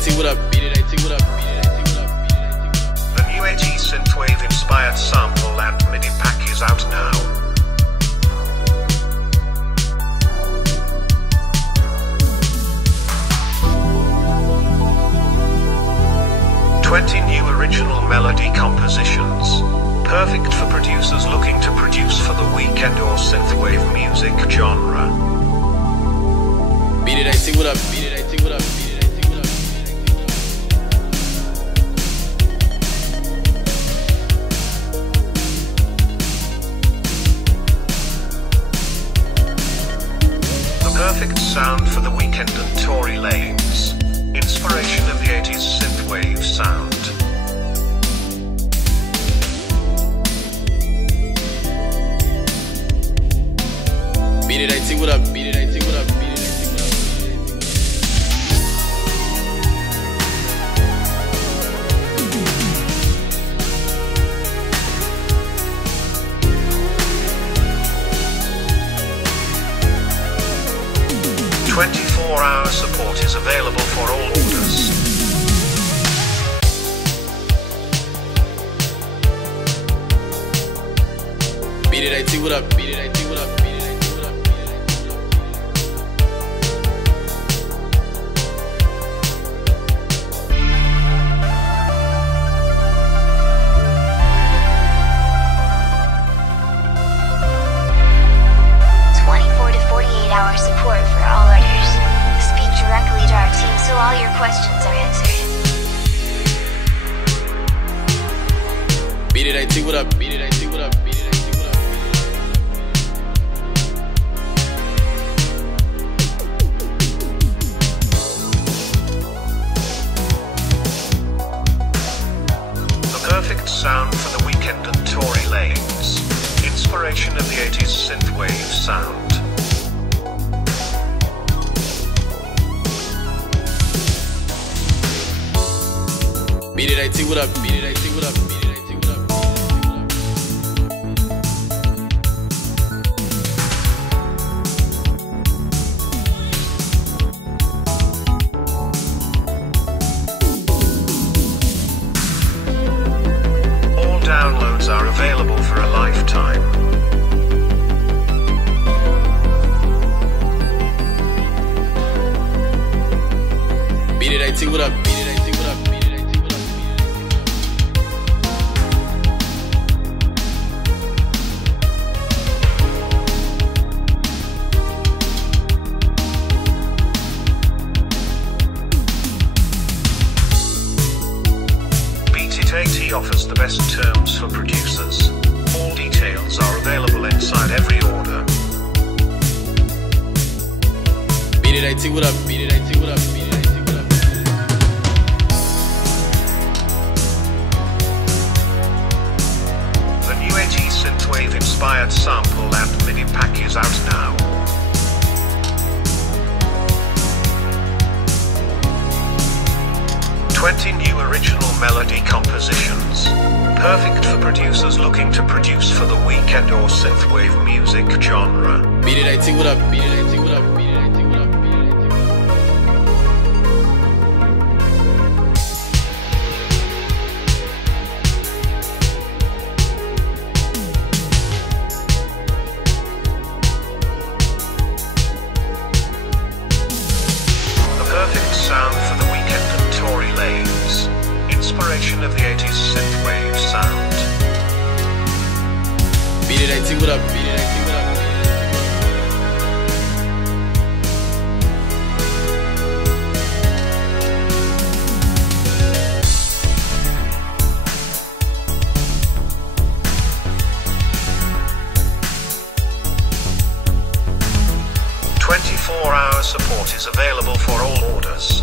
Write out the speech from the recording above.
IT, what up? Beat it, IT, what up? Beat it, IT, what up? Beat it, IT, what up? The new Weeknd Synthwave inspired sample and MIDI pack is out now. New original melody compositions. Perfect for producers looking to produce for the Weeknd or Synthwave music genre. Beat it, IT, what up? Beat it, IT, what up? Beat it, IT, what up? The perfect sound for the Weeknd and Tory Lanez. Inspiration of the 80s synthwave sound. Beat it, IT, what up? Beat it, IT, what up? Beat it, IT, what up? Beat it, 24-hour support is available for all orders. Beat it, IT, what up? Beat it, IT, what up? Beat it, IT, what up? Beat it, IT, what up? 24 to 48-hour support for all orders. Speak directly to our team so all your questions are answered. Beat it, IT, what up? Beat it, IT, what up? Beat it, IT, what up? The perfect sound for the Weeknd and Tory Lanez. Inspiration of the 80s synthwave sound. Beat it, IT, what up? Beat it, IT, what up? Beat it, IT, what up? All downloads are available for a lifetime. Beat it, IT, what up? Beat it, IT, what up? Beat it, IT, what up? Beat it 80 offers the best terms for producers. All details are available inside every order. Beat it, IT, what up? Beat it, IT, what up? Beat it, IT, what up? The new Weeknd Synthwave inspired sample and MIDI pack is out now. New original melody compositions. Perfect for producers looking to produce for the Weeknd or Synthwave music genre. Beat it, IT, what up? Beat it, IT, what up? Beat it, IT, what up? Beat it, IT, what up? The perfect sound for the Weeknd and Tory Lanez. Inspiration of the 80s synthwave sound. Beat it, IT, what up? Beat it, IT, what up? Beat it, IT, what up? 24-hour support is available for all orders.